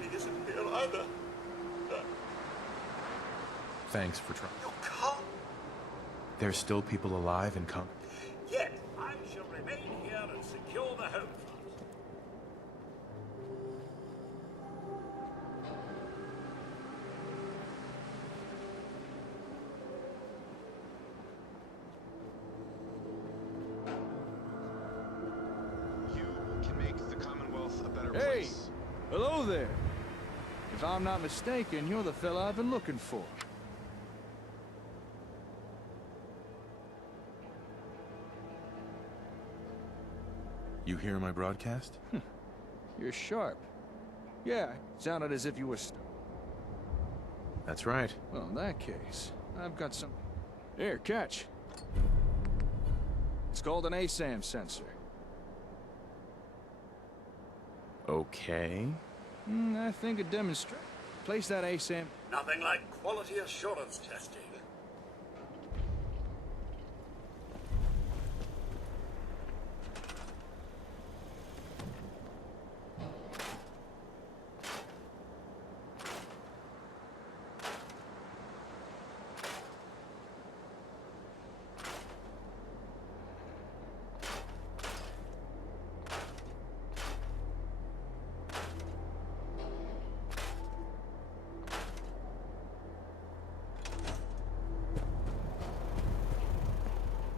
Mori isn't here either. Thanks for trying. You can't. There's still people alive in Concord. Yet, I shall remain here and secure the home front. You can make the Commonwealth a better Hey! place. Hello there! If I'm not mistaken, you're the fella I've been looking for. You hear my broadcast? You're sharp. Yeah, sounded as if you were That's right. Well, in that case, I've got some... Here, catch. It's called an ASAM sensor. Okay. I think it demonstrates. Place that ASAM... Nothing like quality assurance testing.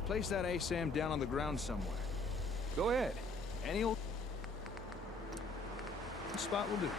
Place that ASAM down on the ground somewhere. Go ahead. Any old... spot will do.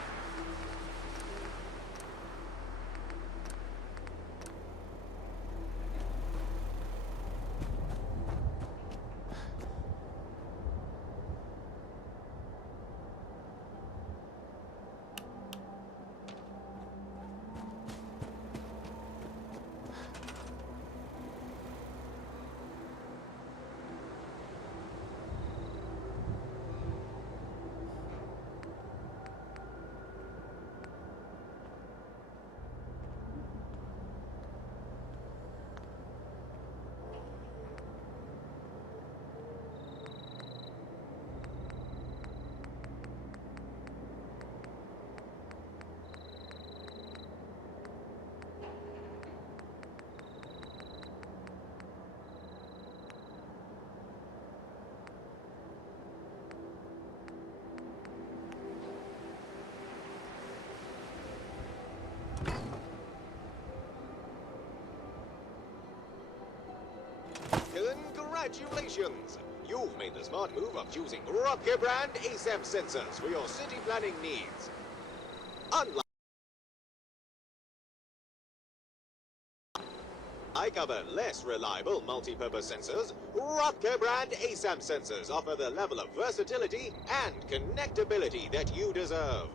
Congratulations! You've made the smart move of choosing Rocket brand ASAM sensors for your city planning needs. Unlike other less reliable multi-purpose sensors, Rocket brand ASAM sensors offer the level of versatility and connectability that you deserve.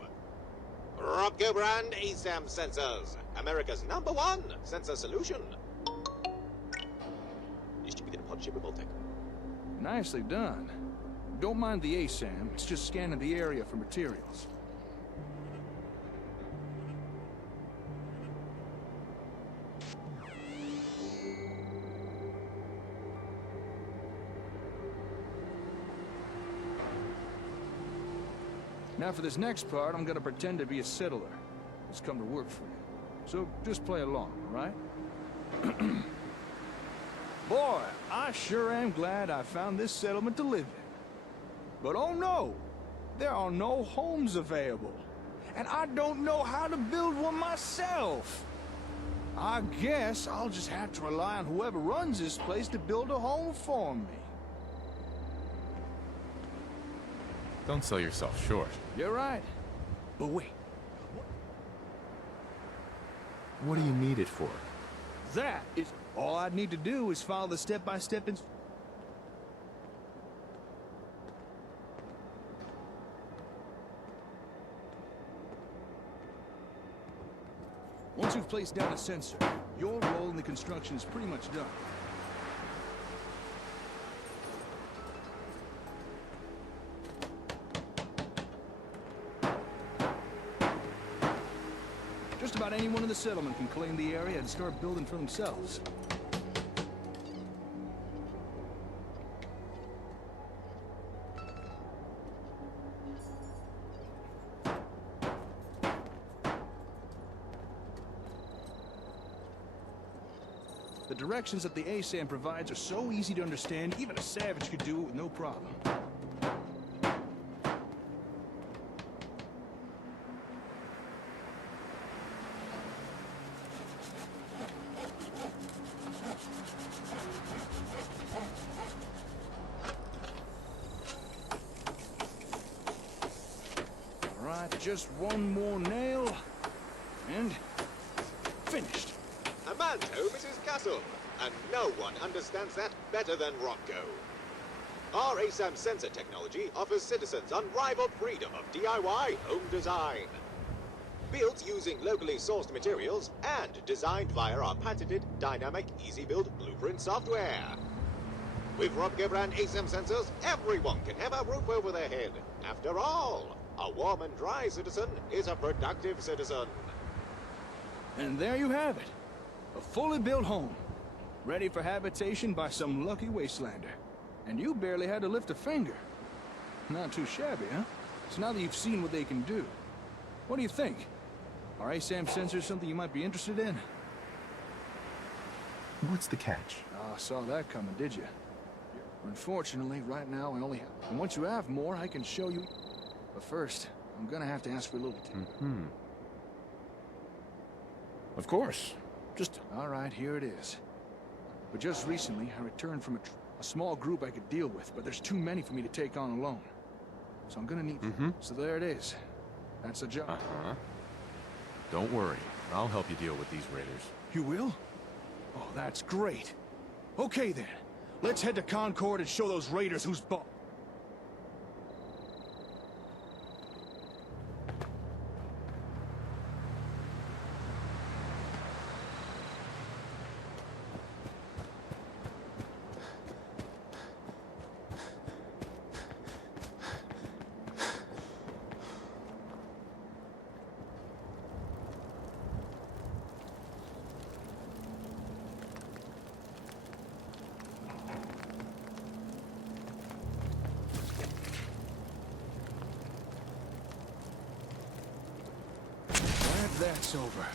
Rocket brand ASAM sensors, America's #1 sensor solution. Nicely done. Don't mind the ASAM, it's just scanning the area for materials. Now for this next part, I'm gonna pretend to be a settler. It's come to work for you. So just play along, all right? Boy, I sure am glad I found this settlement to live in. But oh no, there are no homes available. And I don't know how to build one myself. I guess I'll just have to rely on whoever runs this place to build a home for me. Don't sell yourself short. You're right. But wait. What do you need it for? That is... all I'd need to do is follow the step-by-step Once you've placed down a sensor, your role in the construction is pretty much done. Just about anyone in the settlement can claim the area and start building for themselves. The directions that the ASAM provides are so easy to understand, even a savage could do it with no problem. All right, just one more nail, and finished. A man's home is his castle, and no one understands that better than Rocco. Our ASAM sensor technology offers citizens unrivaled freedom of DIY home design. Built using locally sourced materials and designed via our patented dynamic easy-build blueprint software. With Rocco brand ASAM sensors, everyone can have a roof over their head. After all, a warm and dry citizen is a productive citizen. And there you have it. A fully built home, ready for habitation by some lucky wastelander. And you barely had to lift a finger. Not too shabby, huh? So now that you've seen what they can do, what do you think? Are ASAM sensors something you might be interested in? What's the catch? Ah, saw that coming, did you? Unfortunately, right now I only have... And once you have more, I can show you... But first, I'm gonna have to ask for a little... Of course. Just... All right, here it is. But just recently, I returned from a small group I could deal with, but there's too many for me to take on alone. So I'm gonna need... So there it is. That's a job. Don't worry. I'll help you deal with these raiders. You will? Oh, that's great. Okay then. Let's head to Concord and show those raiders who's boss. That's over.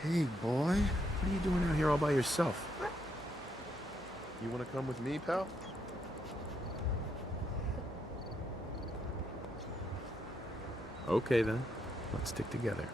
Hey, boy. What are you doing out here all by yourself? You want to come with me, pal? Okay, then. Let's stick together.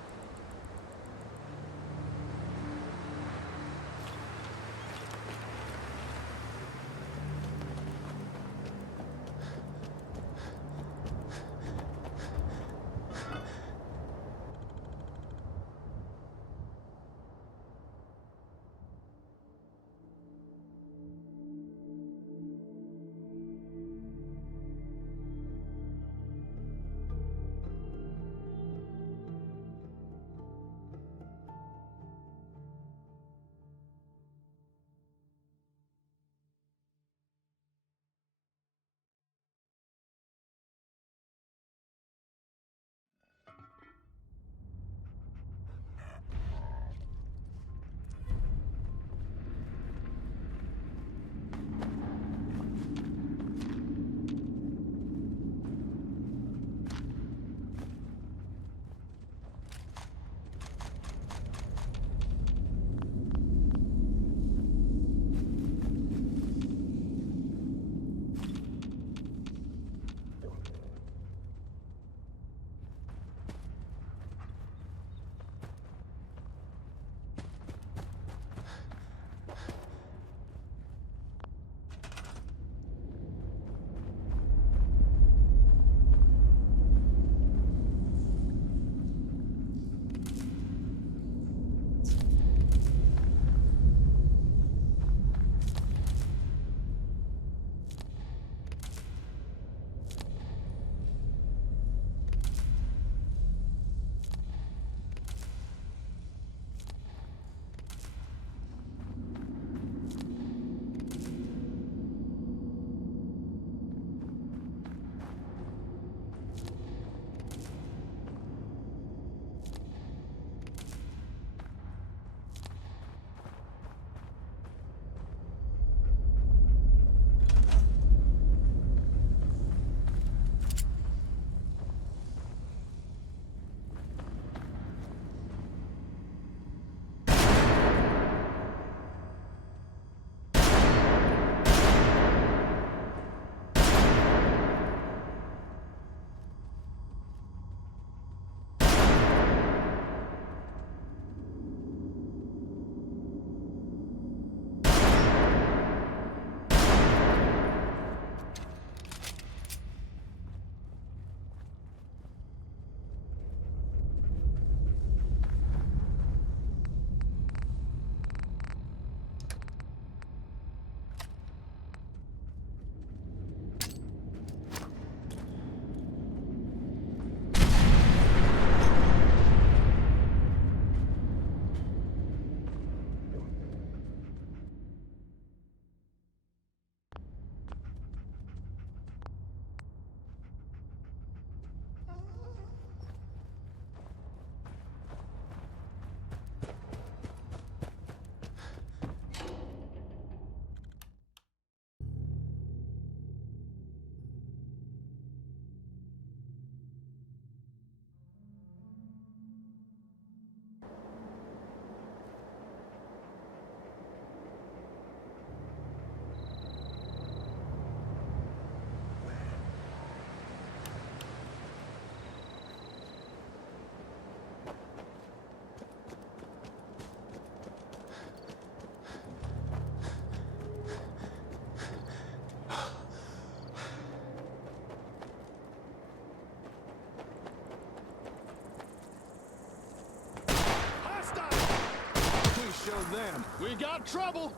show them we got trouble.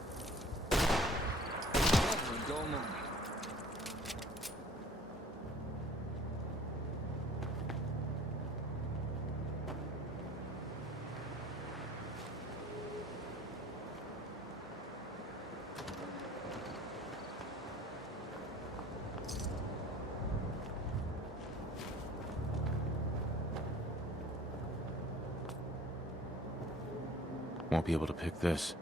Never a dull moment. Won't be able to pick this.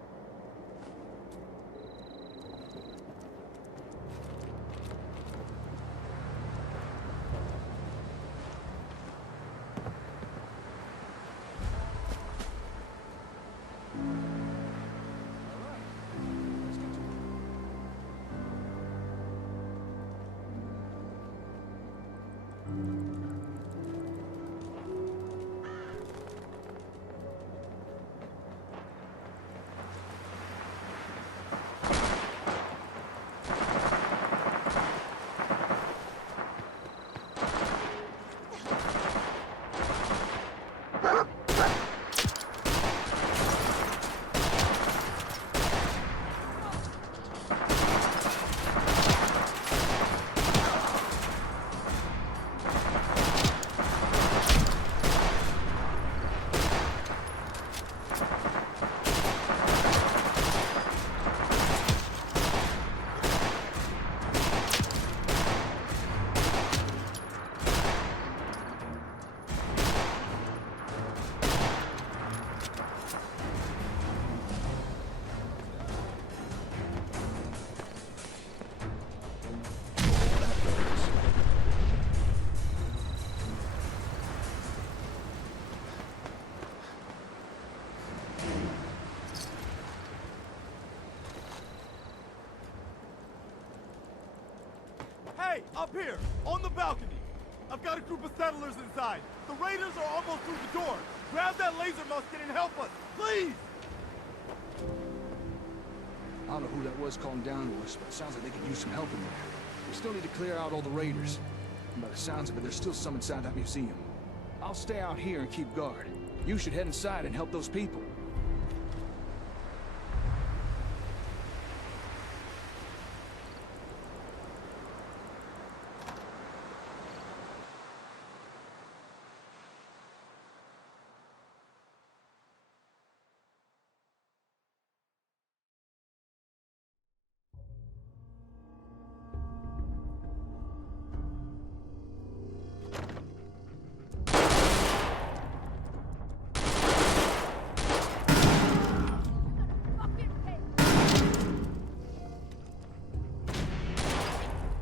Hey, up here, on the balcony. I've got a group of settlers inside. The raiders are almost through the door. Grab that laser musket and help us, please! I don't know who that was calling down to us, but it sounds like they could use some help in there. We still need to clear out all the raiders. And by the sounds of it, there's still some inside that museum. I'll stay out here and keep guard. You should head inside and help those people.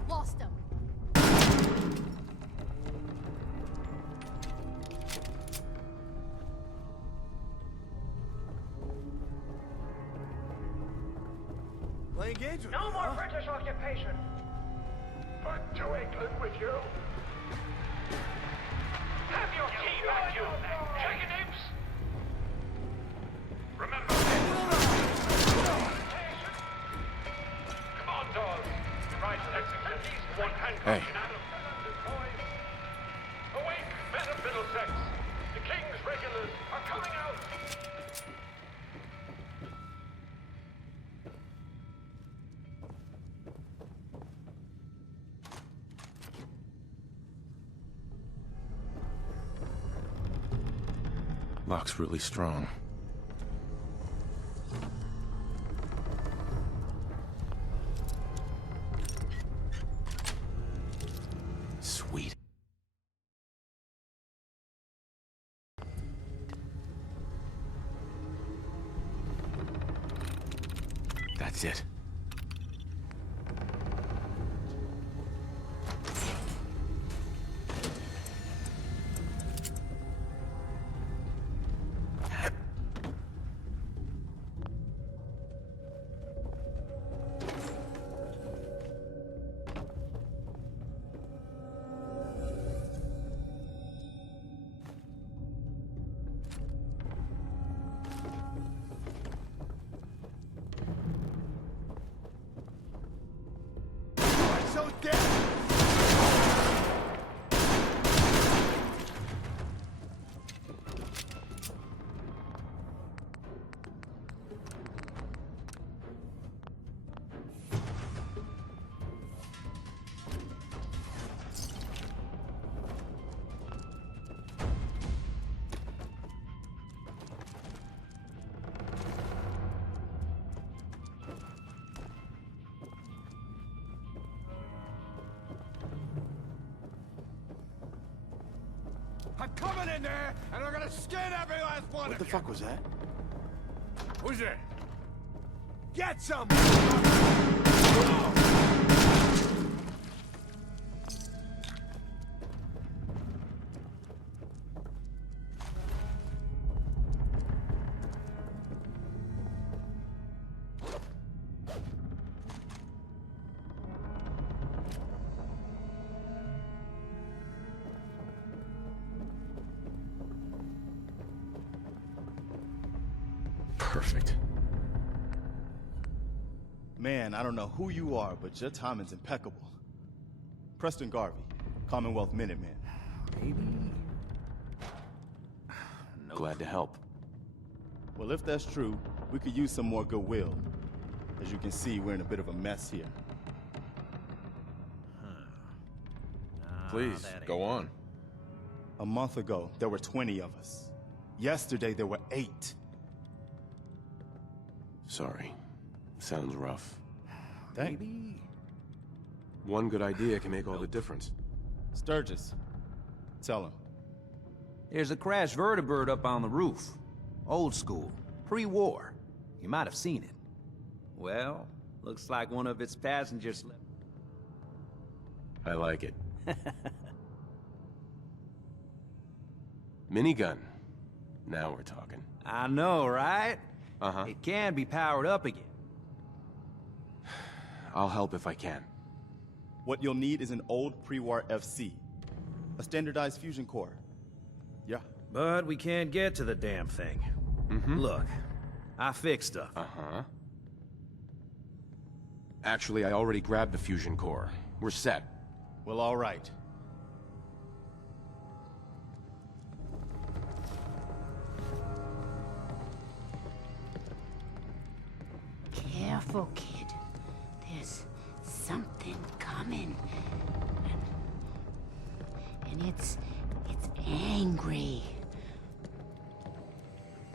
Lost him. Playing games with No me, more huh? British occupation. Back to England with you. Have your key back, you chicken imps. Remember, commandos. Right, execute these one-hand Hey. boys. Awake, men of Middlesex. The King's regulars are coming out. Lock's really strong. Sweet. That's it. I'm coming in there, and I'm gonna skin every last one What of the you! fuck was that? Who's there? Get some! Perfect. Man, I don't know who you are, but your timing's impeccable. Preston Garvey, Commonwealth Minuteman. Glad to help. Well, if that's true, we could use some more goodwill. As you can see, we're in a bit of a mess here. Please, go on. A month ago, there were 20 of us. Yesterday, there were 8. Sorry. Sounds rough. Thanks. One good idea can make all the difference. Sturgis, tell him. There's a crashed vertibird up on the roof. Old school. Pre-war. You might have seen it. Well, looks like one of its passengers left. I like it. Minigun. Now we're talking. I know, right? Uh-huh. It can be powered up again. I'll help if I can. What you'll need is an old pre-war FC. A standardized fusion core. Yeah. But we can't get to the damn thing. Look, I fixed stuff. Uh-huh. Actually, I already grabbed the fusion core. We're set. Well, all right. Careful, kid. There's something coming. And it's angry.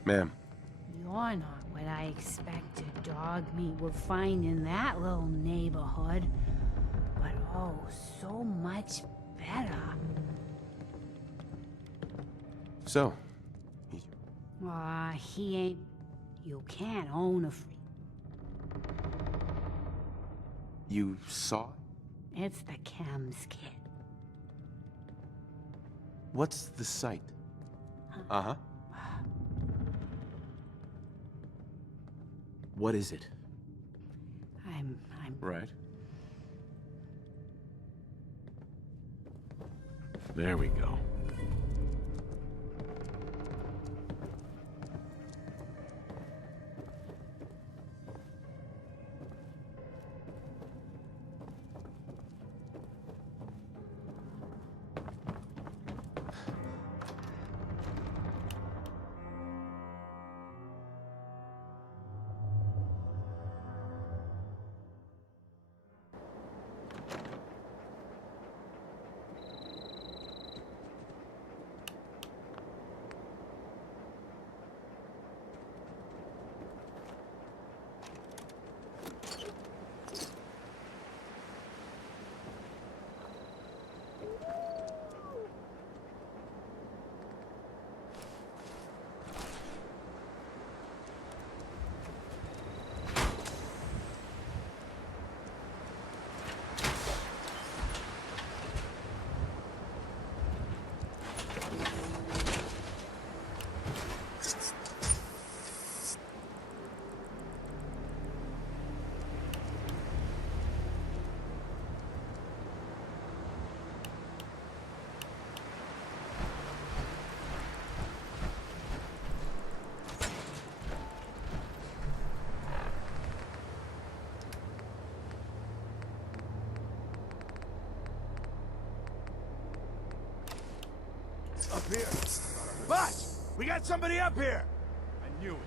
Ma'am. You're not what I expected dog meat would find in that little neighborhood. But oh, so much better. So, He ain't... You can't own a freak. you saw it? It's the chems, kid. What's the site? Uh-huh. What is it? I'm... Right. There we go. Up here. Boss! We got somebody up here! I knew it.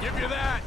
Give you that!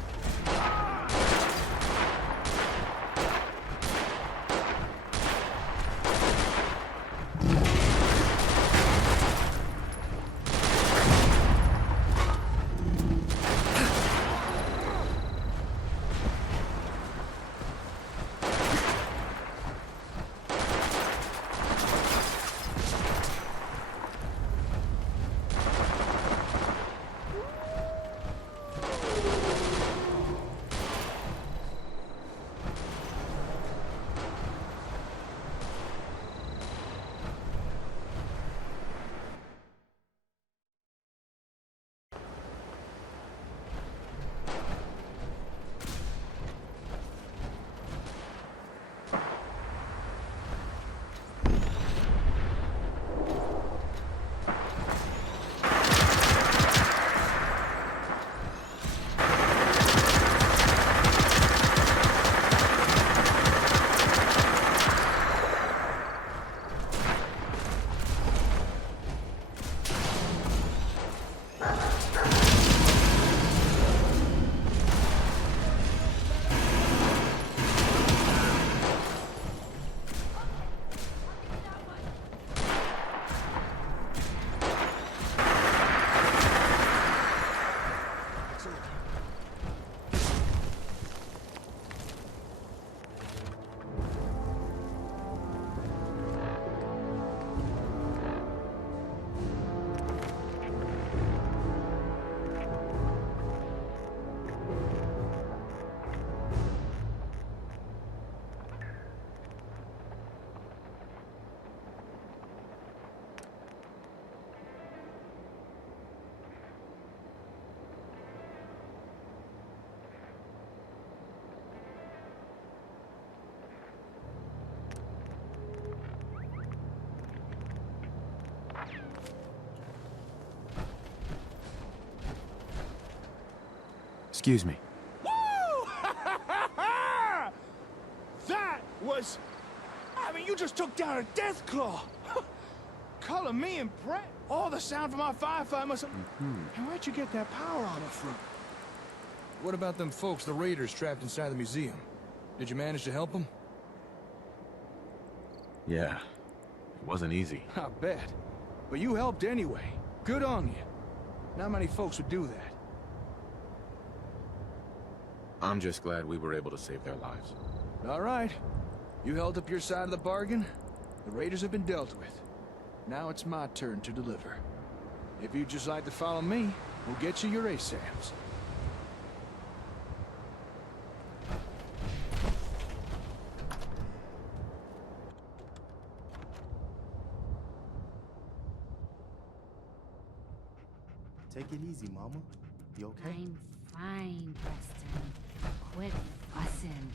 Excuse me. Woo! That was... I mean, you just took down a death claw. Color me impressed. All the sound from our firefight must have... And where'd you get that power armor from? What about them folks, the raiders trapped inside the museum? Did you manage to help them? Yeah. It wasn't easy. I bet. But you helped anyway. Good on you. Not many folks would do that. I'm just glad we were able to save their lives. All right. You held up your side of the bargain. The raiders have been dealt with. Now it's my turn to deliver. If you'd just like to follow me, we'll get you your ASAMs. Take it easy, Mama. You okay? I'm fine, Preston. Quit fussing.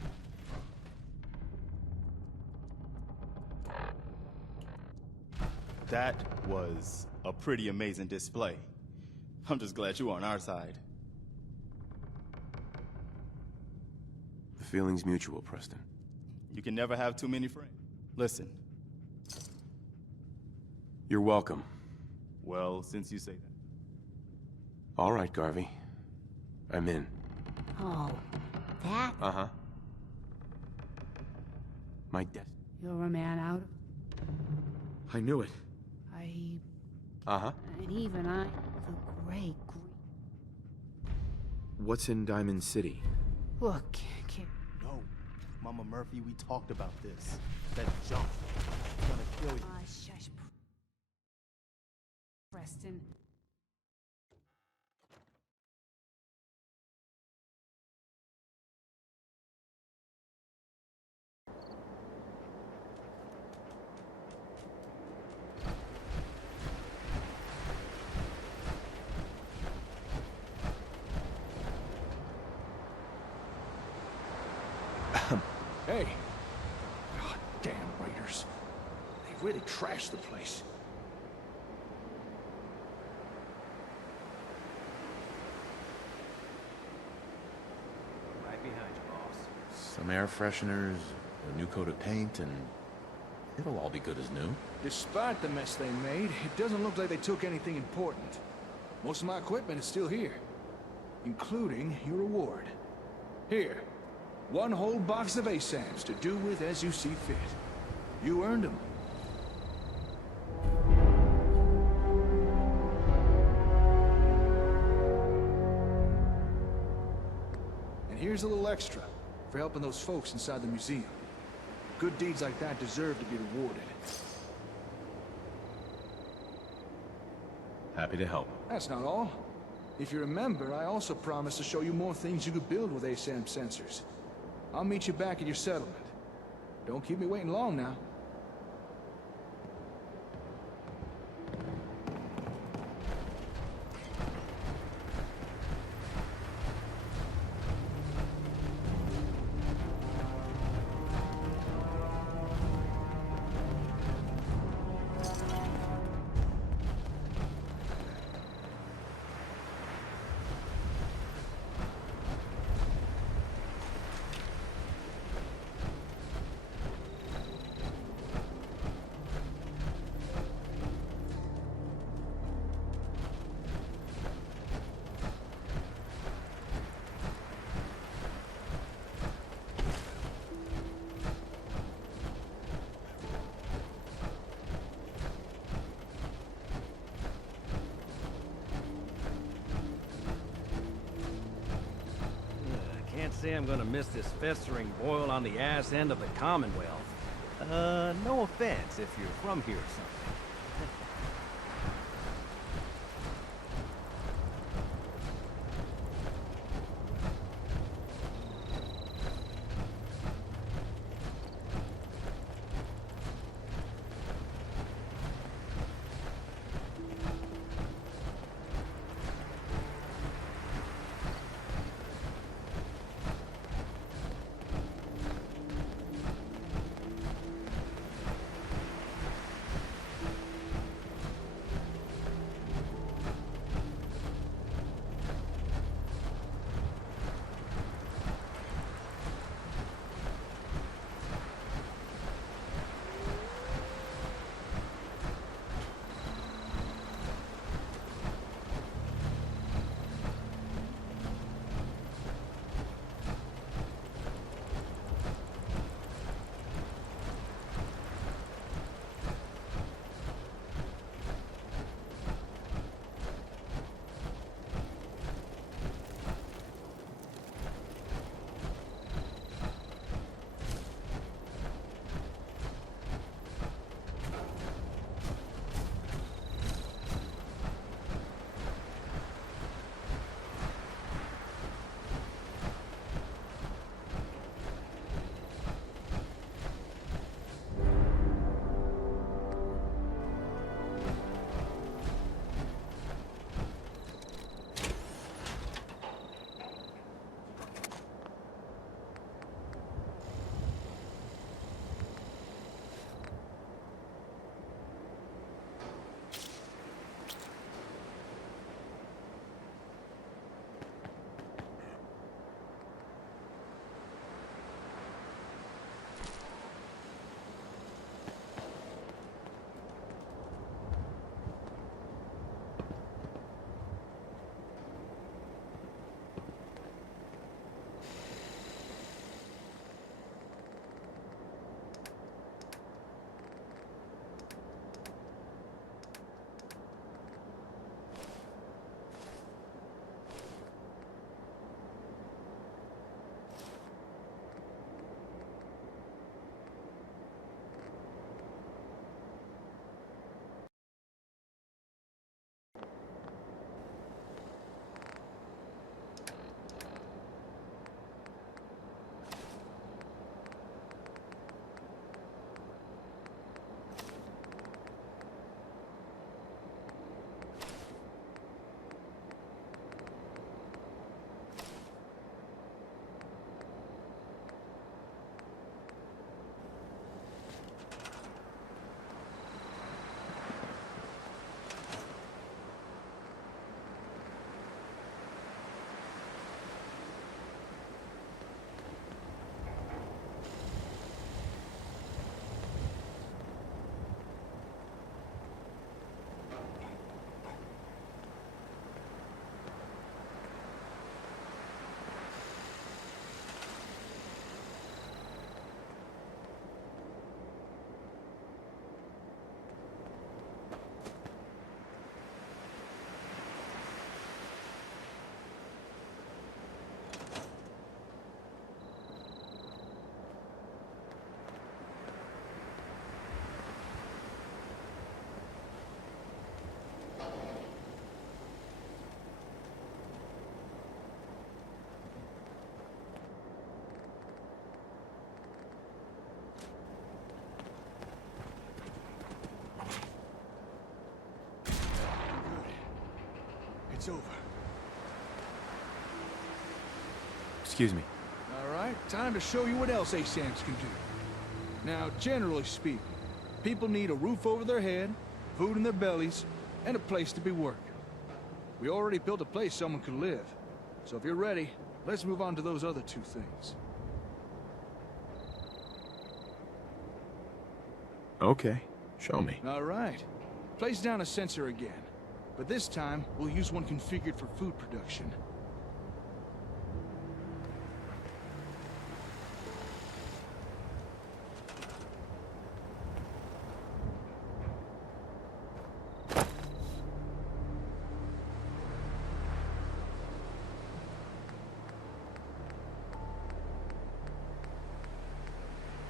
That was a pretty amazing display. I'm just glad you were on our side. The feeling's mutual, Preston. You can never have too many friends. Listen. You're welcome. Well, since you say that. All right, Garvey. I'm in. Oh, that? Uh-huh. My death. You're a man out. I knew it. Uh-huh. And even I, the great. What's in Diamond City? Look, kid. No. Mama Murphy, we talked about this. That jump. It's gonna kill you. Shush. Preston. Hey. God damn raiders. They really trashed the place. Right behind you, boss. Some air fresheners, a new coat of paint, and it'll all be good as new. Despite the mess they made, it doesn't look like they took anything important. Most of my equipment is still here, including your reward. Here, one whole box of ASAMs to do with as you see fit. You earned them. And here's a little extra for helping those folks inside the museum. Good deeds like that deserve to be rewarded. Happy to help. That's not all. If you remember, I also promised to show you more things you could build with ASAM sensors. I'll meet you back at your settlement. Don't keep me waiting long now. Can't say I'm gonna miss this festering boil on the ass end of the Commonwealth. No offense if you're from here or something. it's over. Excuse me. All right, time to show you what else ASAMs can do. Now, generally speaking, people need a roof over their head, food in their bellies, and a place to be working. We already built a place someone could live. So if you're ready, let's move on to those other two things. Okay, show me. All right. Place down a sensor again. But this time, we'll use one configured for food production.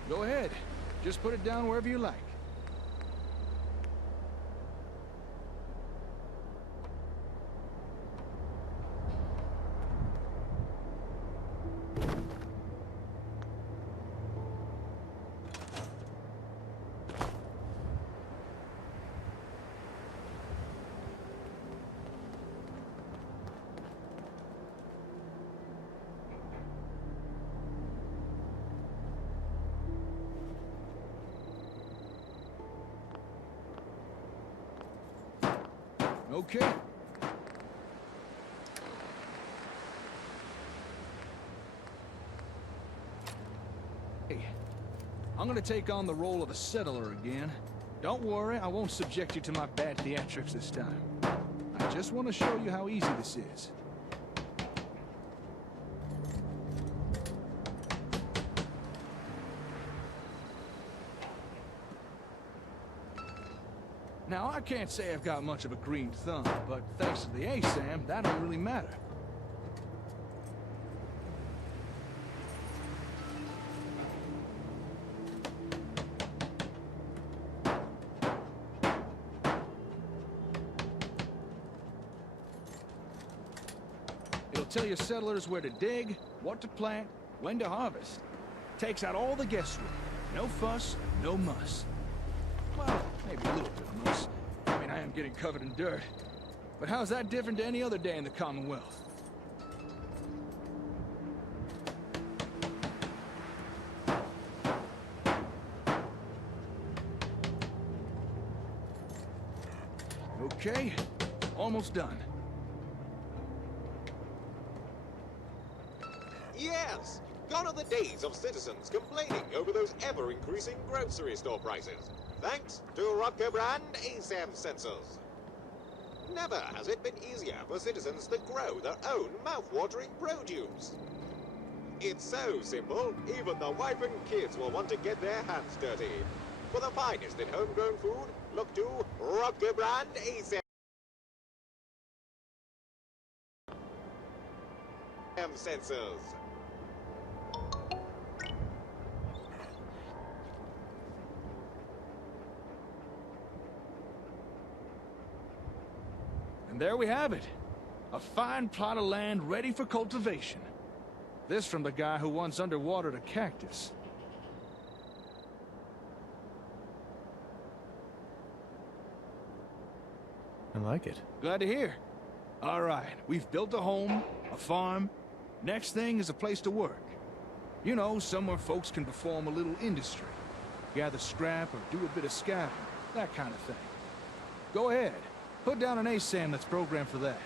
Go ahead. Just put it down wherever you like. Okay. Hey, I'm gonna take on the role of a settler again. Don't worry, I won't subject you to my bad theatrics this time. I just want to show you how easy this is. Now, I can't say I've got much of a green thumb, but thanks to the ASAM, that don't really matter. It'll tell your settlers where to dig, what to plant, when to harvest. Takes out all the guesswork. No fuss, no muss. Well, maybe a little bit of muss. I mean, I am getting covered in dirt. But how's that different to any other day in the Commonwealth? Okay, almost done. Yes! Gone are the days of citizens complaining over those ever-increasing grocery store prices. Thanks to Rocco brand ASAM sensors. Never has it been easier for citizens to grow their own mouth-watering produce. It's so simple, even the wife and kids will want to get their hands dirty. For the finest in homegrown food, look to Rocco brand ASAM sensors. And there we have it. A fine plot of land ready for cultivation. This from the guy who once underwatered a cactus. I like it. Glad to hear. All right, we've built a home, a farm. Next thing is a place to work. You know, somewhere folks can perform a little industry. Gather scrap or do a bit of scouting, that kind of thing. Go ahead. Put down an ASAM that's programmed for that.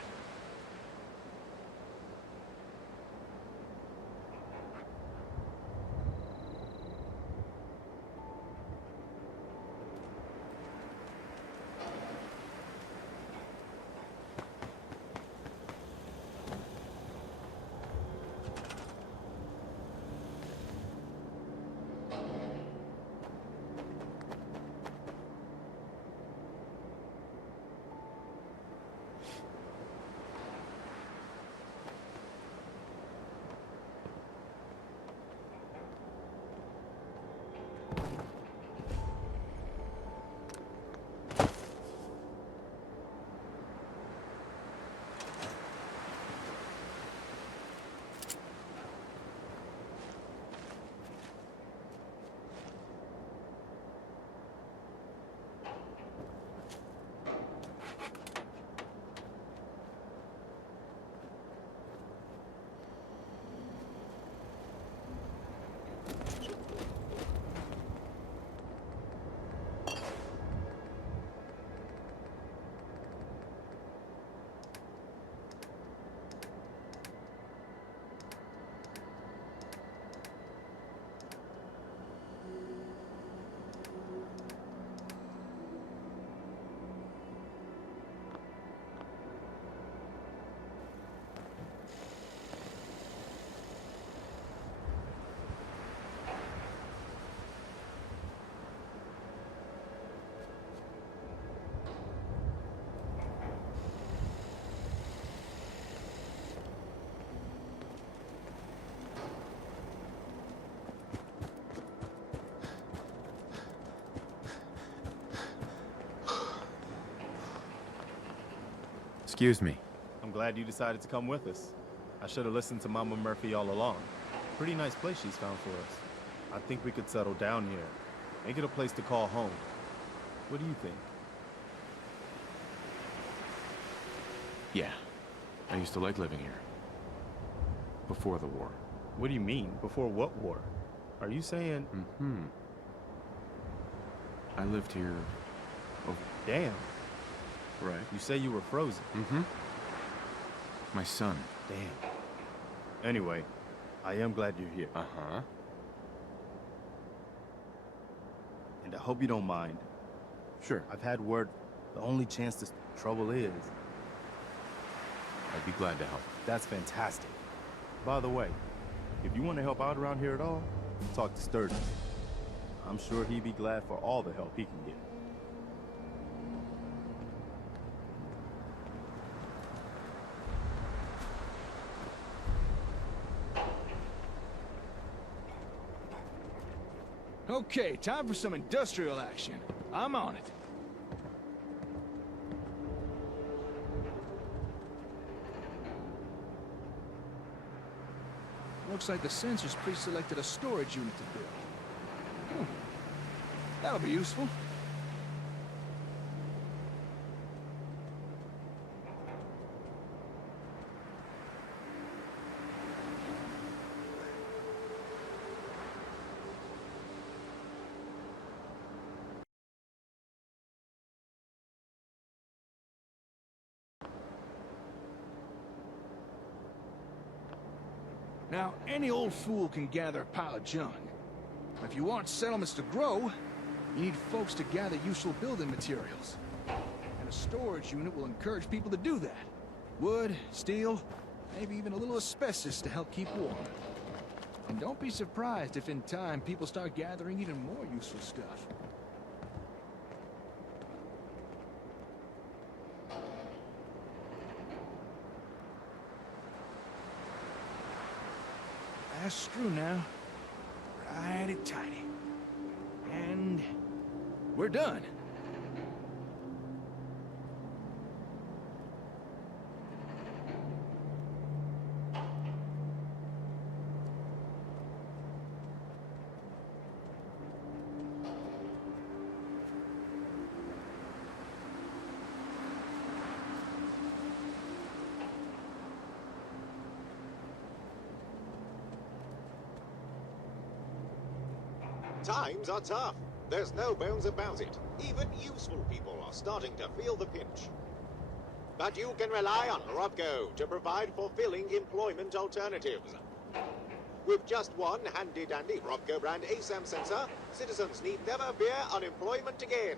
Excuse me. I'm glad you decided to come with us. I should have listened to Mama Murphy all along. Pretty nice place she's found for us. I think we could settle down here. Make it a place to call home. What do you think? Yeah. I used to like living here. Before the war. What do you mean? Before what war? Are you saying... I lived here... Oh, damn. Right. You say you were frozen. My son. Damn. Anyway, I am glad you're here. Uh-huh. And I hope you don't mind. Sure. I've had word the only chance this trouble is... I'd be glad to help. That's fantastic. By the way, if you want to help out around here at all, talk to Sturgis. I'm sure he'd be glad for all the help he can get. Okay, time for some industrial action. I'm on it. Looks like the sensors pre-selected a storage unit to build. That'll be useful. Now, any old fool can gather a pile of junk. If you want settlements to grow, you need folks to gather useful building materials. And a storage unit will encourage people to do that. Wood, steel, maybe even a little asbestos to help keep warm. And don't be surprised if in time people start gathering even more useful stuff. Last screw now. Righty-tighty. And we're done. Times are tough. There's no bones about it. Even useful people are starting to feel the pinch. But you can rely on Robco to provide fulfilling employment alternatives. With just one handy-dandy Robco brand ASAM sensor, citizens need never fear unemployment again.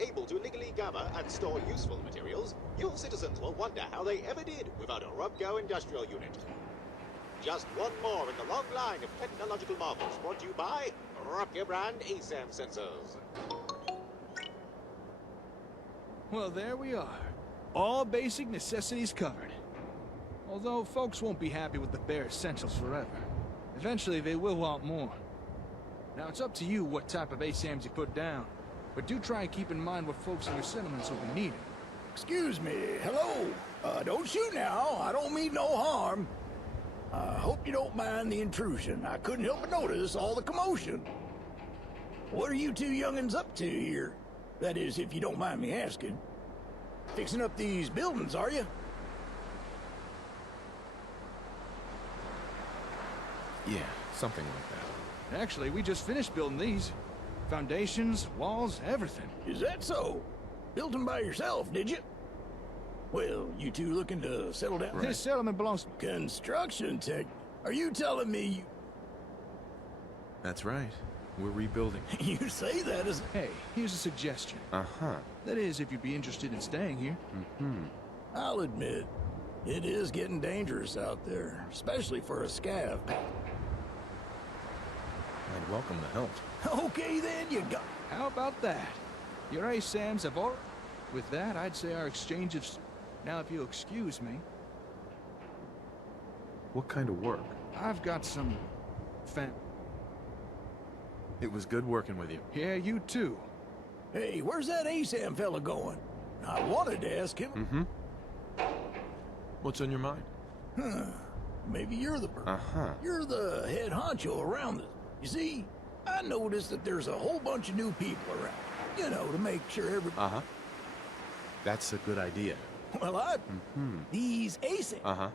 Able to legally gather and store useful materials, your citizens will wonder how they ever did without a Robco industrial unit. Just one more in the long line of technological marvels brought to you by Robco brand ASAM sensors. Well, there we are. All basic necessities covered. Although folks won't be happy with the bare essentials forever. Eventually they will want more. Now it's up to you what type of ASAMs you put down. But do try and keep in mind what folks in your settlements will be needing. Excuse me, hello. Don't shoot now, I don't mean no harm. I hope you don't mind the intrusion. I couldn't help but notice all the commotion. What are you two young'uns up to here? That is, if you don't mind me asking. Fixing up these buildings, are you? Yeah, something like that. Actually, we just finished building these. Foundations, walls, everything. Is that so? Built them by yourself, did you? Well, you two looking to settle down? This settlement belongs to... Construction tech? Are you telling me you... That's right. We're rebuilding. You say that as... Hey, here's a suggestion. Uh-huh. That is, if you'd be interested in staying here. I'll admit, it is getting dangerous out there, especially for a scav. I'd welcome the help. Okay then, you got... How about that? Your ASAMs have all... With that, I'd say our exchange of... Now, if you'll excuse me... What kind of work? I've got some... It was good working with you. Yeah, you too. Hey, where's that ASAM fella going? I wanted to ask him. Mm-hmm. What's on your mind? Huh. Maybe you're the person. Uh-huh. You're the head honcho around this. You see, I noticed that there's a whole bunch of new people around. You know, to make sure every... Uh-huh. That's a good idea. Well, these ASAM. Uh-huh.